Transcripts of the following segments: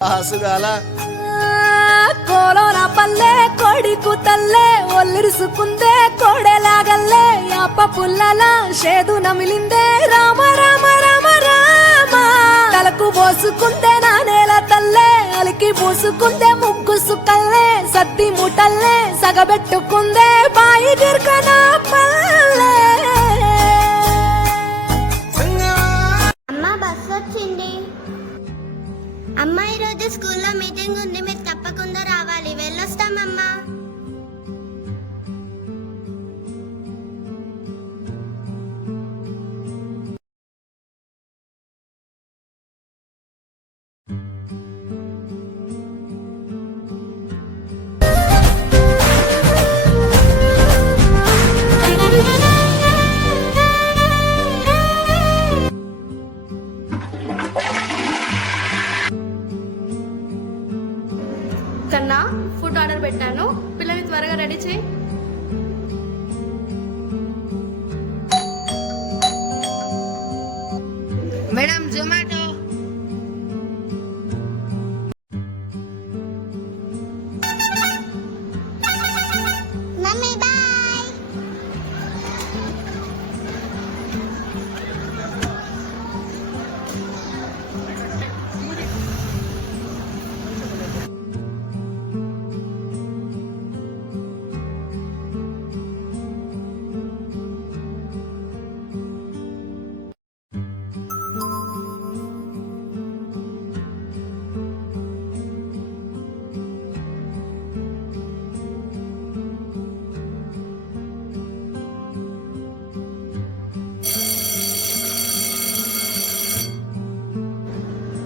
హాసుగాల కోలోన పల్లె కొడికు తల్లే ఒల్లిరుసుకుందే కోడెలాగల్లే అప్ప పుల్లల షేదు నమిలిందే. రామ రామ రామ రామ. తలకు పోసుకుందే నానేల తల్లే అలికి పూసుకుందే ముగ్గు సుక్కల్లే సత్తి ముటల్లే సగబెట్టుకుందే బాయి గిర్కన పల్లే. స్కూల్లో మీటింగ్ ఉంది మీరు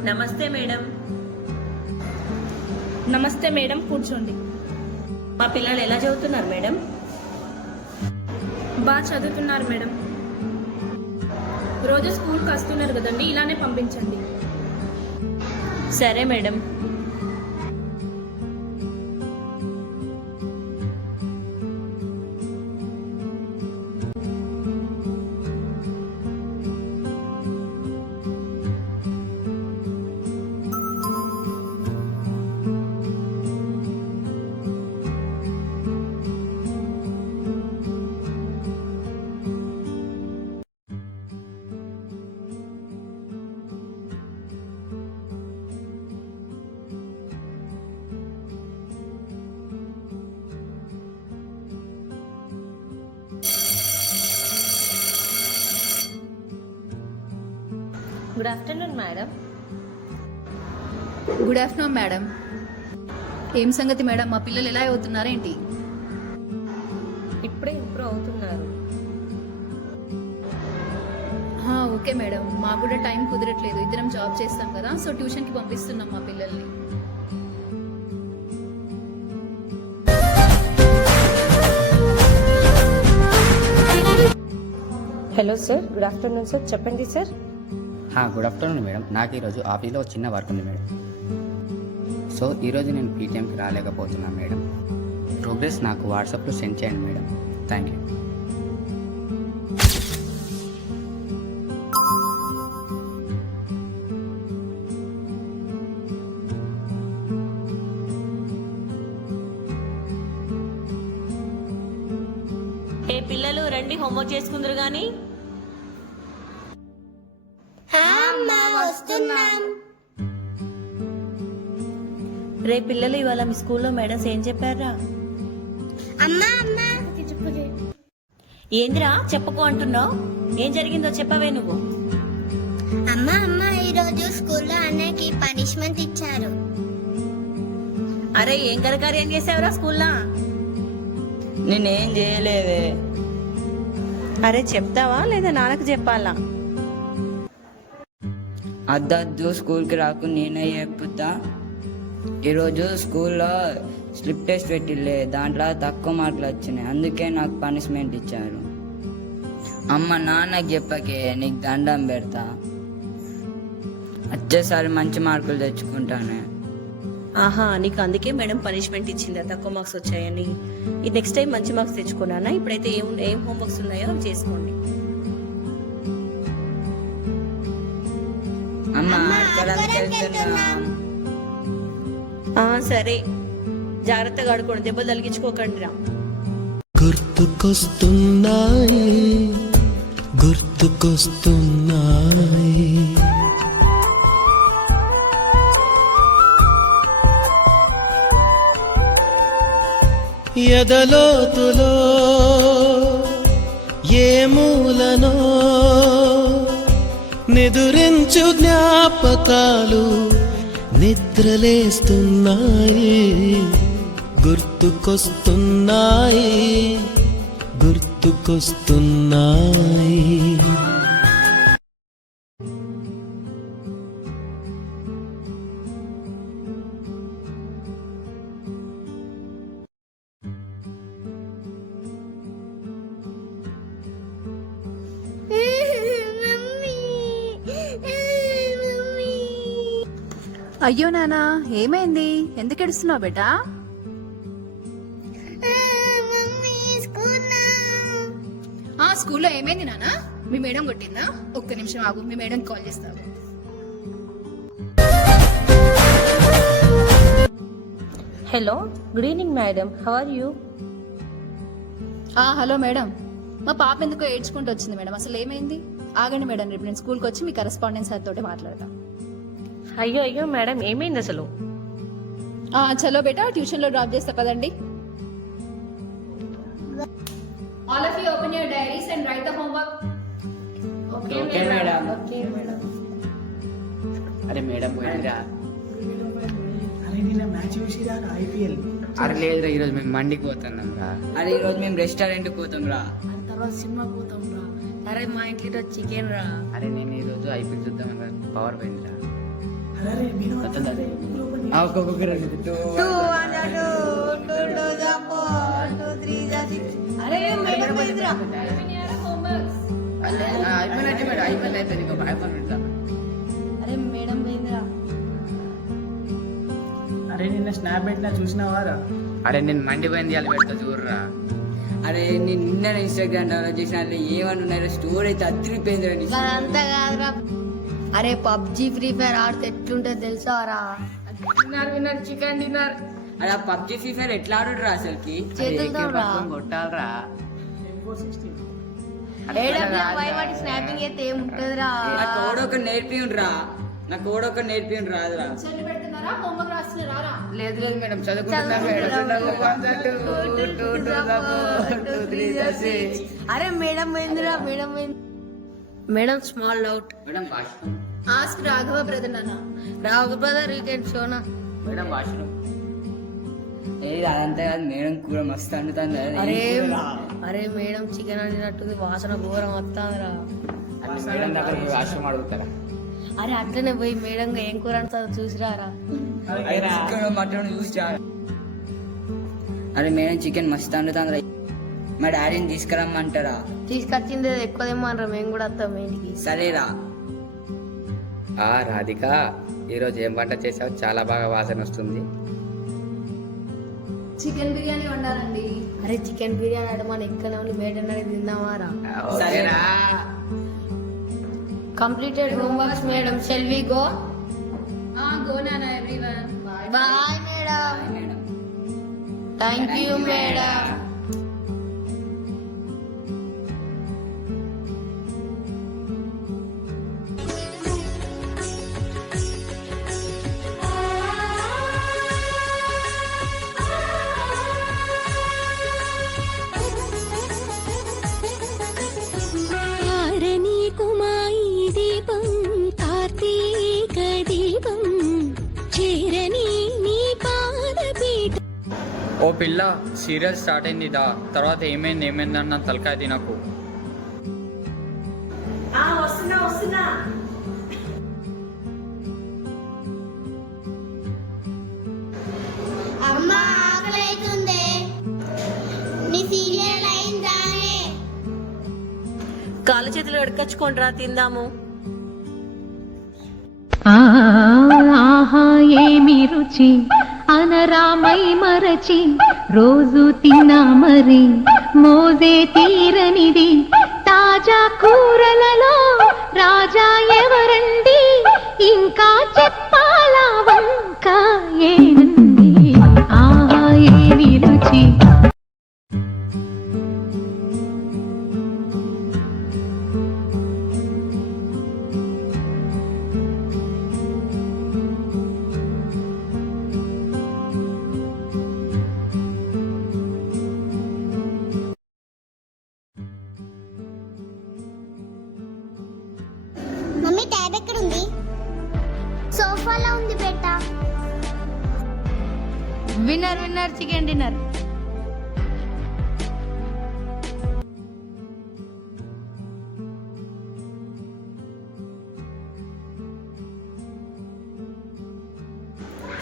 నమస్తే మేడం. నమస్తే మేడం కూర్చోండి. మా పిల్లలు ఎలా చదువుతున్నారు మేడం? బాగా చదువుతున్నారు మేడం. రోజు స్కూల్కి వస్తున్నారు కదండి ఇలానే పంపించండి. సరే madam. Good afternoon madam good afternoon madam ఏం సంగతి మేడం మా పిల్లలు ఎలా అవుతున్నారేంటి? ఇప్పుడే ఇంప్రూవ్ అవుతున్నారు. హా, ఓకే మేడం మాకు కూడా టైం కుదరట్లేదు. ఇద్దరం జాబ్ చేస్తాం కదా సో ట్యూషన్కి పంపిస్తున్నాం మా పిల్లల్ని. Hello sir good afternoon sir చెప్పండి సార్ గుడ్ ఆఫ్టర్నూన్ మేడం నాకు ఈరోజు ఆఫీస్లో చిన్న వర్క్ ఉంది మేడం సో ఈరోజు నేను పీటీఎంకి రాలేకపోతున్నాను మేడం ప్రోగ్రెస్ నాకు వాట్సాప్లో సెండ్ చేయండి మేడం థ్యాంక్ యూ ఏ పిల్లలు రండి హోంవర్క్ చేసుకుందరు కానీ వస్తున్నాం. రే పిల్లలు ఇవాళ మీ స్కూల్లో మేడమ్స్ ఏం చెప్పారా? అమ్మా అమ్మా. ఏందిరా చెప్పకు అంటున్నావు? ఏం జరిగిందో చెప్పవే నువ్వు. అమ్మా అమ్మా ఈరోజు స్కూల్లో అన్నయ్యకి పనిష్మెంట్ ఇచ్చారు. అరే ఏం కరకార్యం చేసావురా స్కూల్లా? నేనేం చేయలేదే. అరే చెప్తావా లేదా నాన్నకు చెప్పాలా? అద్దద్దు స్కూల్కి రాకు నేనే చెప్తా ఈరోజు స్కూల్లో స్లిప్ టెస్ట్ పెట్టిలే దాంట్లో తక్కువ మార్కులు వచ్చినాయి అందుకే నాకు పనిష్మెంట్ ఇచ్చారు. అమ్మ నాన్నకి చెప్పకే నీకు దండం పెడతా. వచ్చేసారి మంచి మార్కులు తెచ్చుకుంటానే. ఆహా నీకు అందుకే మేడం పనిష్మెంట్ ఇచ్చిందా తక్కువ మార్క్స్ వచ్చాయని. ఈ నెక్స్ట్ టైం మంచి మార్క్స్ తెచ్చుకున్నానా? ఇప్పుడైతే ఏం ఏం హోంవర్క్స్ ఉన్నాయో చేసుకోండి. అమ్మ సరే. జాగ్రత్తగా ఆడుకోండి దెబ్బలు తలిగించుకోకండి రా. గుర్తుకొస్తున్నాయి గుర్తుకొస్తున్నాయి. ఎదలోతులో ఏ మూలనో నిదురించు జ్ఞాపకాలు నిద్రలేస్తున్నాయి గుర్తుకొస్తున్నాయి గుర్తుకొస్తున్నాయి. అయ్యో నానా ఏమైంది? ఎందుకు ఏడుస్తున్నావు బేటా? మమ్మీ స్కూల్ ఆ స్కూల్లో ఏమైంది నానా? మీ మేడం కొట్టిందా? ఒక్క నిమిషం ఆగు మీ మేడం కాల్ చేస్తాను hello good evening madam. How are you ah hello madam. మా పాప ఎందుకో ఏడ్చుకుంటూ వచ్చింది మేడం. అసలు ఏమైంది? ఆగండి మేడం రేపు నేను స్కూల్కి వచ్చి మీ కరెస్పాండెన్స్ సార్ తోటి మాట్లాడతాం. అయ్యో అయ్యో మేడం ఏమైంది అసలు? ఆ చలో బేటా ట్యూషన్లో డ్రాప్ చేస్తా కదండి all of you open your diaries and write the homework okay madam అరే మేడం పోయిందిరా అరే నిన్న మ్యాచ్ చూసిరా ఐపీఎల్ అరే లేదురా ఈరోజు మేము మండికి పోతున్నాం రా. అరే ఈరోజు మేము రెస్టారెంట్కి పోతాం రా. తర్వాత సినిమా పోతాం రా అరే మా ఇంట్లో చికెన్ రా అరే నేను ఈరోజు ఐపీఎల్ చూద్దాం పవర్ పోయిందిరా. అయిపోయినట్టు మేడం అరే మేడం పోయిందిరా అరే నిన్న స్నాప్ పెట్టినా చూసినావారా అరే నేను మండిపోయింది వాళ్ళు పెడతా చూడరా. అరే నేను నిన్న ఇన్స్టాగ్రామ్ డౌన్లోడ్ చేసిన అందులో ఏమని ఉన్నారో స్టోర్ అయితే నీ అదంతా కాదురా. అరే పబ్జి ఫ్రీ ఫైర్ ఆడితే ఎట్లుంటుంది తెలుసారా అరే ఆ పబ్జి ఫ్రీ ఫైర్ ఎట్లా ఆడురా అసలుకి? చేతులతో రా. కొట్టాలరా. స్నాపింగ్ అయితే ఏముంటదిరా? నాకు ఓడొక నేర్పియుండ్రా. నాకు ఓడొక నేర్పియుండ్రు రాదురా రా లేదు లేదు మేడం చదువుకుంటున్నా మేడం. అరే మేడం పోయిందిరా మేడం పోయింది madam small out. Madam washroom. Ask Raghava brother నాన్న రావు brother you can షోనా? Madam washroom. లేదు అదంతా కాదు మేడం కూర మస్తు అంటుతుంది అరే అరే మేడం చికెన్ వండినట్టుంది వాసన ఘోరం వస్తుందిరా మేడం దగ్గర వాష్రూమ్ అడుగుతారా? అరే అట్లనే పోయి మేడం ఏం కూర అంటుందో చూసిరారా? మటన్ చూసి. అరే మేడం చికెన్ మస్తు అంటుతుంది మా డాడీని తీసుకురమ్మంటారా? తీసుకొచ్చింది ఎక్కువ తెమ్మనరా మేము కూడా వస్తాం ఇంటికి. సరేరా. ఆ రాధిక ఈరోజు ఏం వంట చేసావు? చాలా బాగా వాసన వస్తుంది. చికెన్ బిర్యానీ వండాలండి. అరే చికెన్ బిర్యానీ అంటే మన ఎక్కడ ఉండి అడిగి తిందామారా సరేరా completed homeworks madam shall we go ah go నాన్న everyone bye madam madam thank you madam ఓ పిల్ల సీరియల్ స్టార్ట్ అయింది దా. తర్వాత ఏమైంది ఏమైందన్న తలకాయ తినకు. కాలు చేతులు ఎడకచ్చుకోండి రా తిందాము. ఆహా ఏమి రుచి? అనరామై మరచి రోజు తిన్నా మరి మోజే తీరనిది. తాజా కూరలలో రాజా ఎవరండి? ఇంకా చెప్పాలా వంక ఏనండి ఆహా ఏమి రుచి? విన్నర్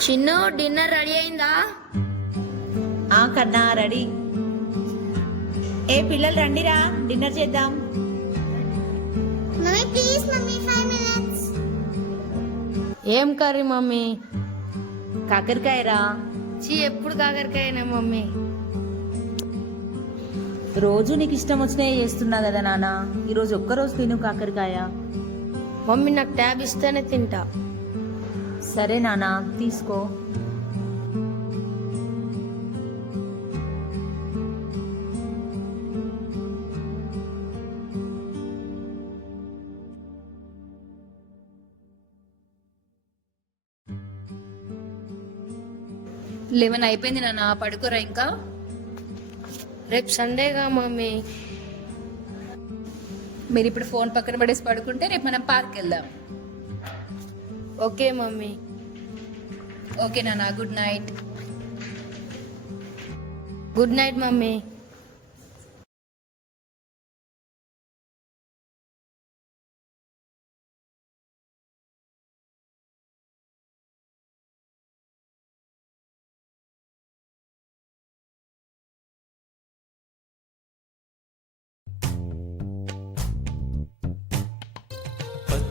చిన్ను డిన్నర్ రెడీ అయిందా? ఆ కన్నా రెడీ. ఏ పిల్లలు రండిరా డిన్నర్ చేద్దాం. Mummy please mummy five minutes ఏం కర్రీ మమ్మీ? కాకరకాయరా? చీ ఎప్పుడు కాకరకాయనే మమ్మీ? రోజు నీకు ఇష్టం వచ్చినాయి చేస్తున్నా కదా నాన్న ఈరోజు ఒక్కరోజు తిను కాకరకాయ. మమ్మీ నాకు ట్యాబ్ ఇస్తేనే తింటా. సరే నాన్న తీసుకో. లెవెన్ అయిపోయింది నాన్న పడుకోరా ఇంకా? రేపు సండేగా మమ్మీ. మీరు ఇప్పుడు ఫోన్ పక్కన పడేసి పడుకుంటే రేపు మనం పార్క్ వెళ్దాం. Okay mummy. ఓకే నాన్న good night. Good night mummy.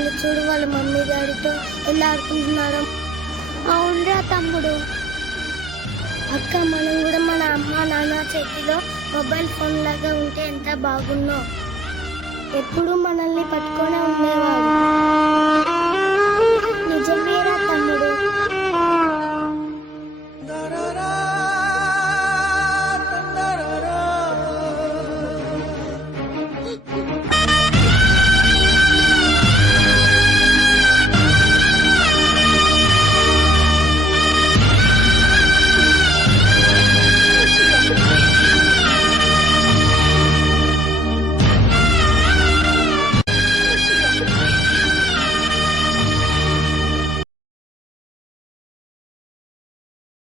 వాళ్ళు చూడు వాళ్ళ మమ్మీ డాడీతో ఎలా ఆడుకుంటున్నారు. అవునరా తమ్ముడు. అక్క మనం కూడా మన అమ్మ నాన్న చేతిలో మొబైల్ ఫోన్ లాగా ఉంటే ఎంత బాగున్నో ఎప్పుడు మనల్ని పట్టుకొని ఉండేవారు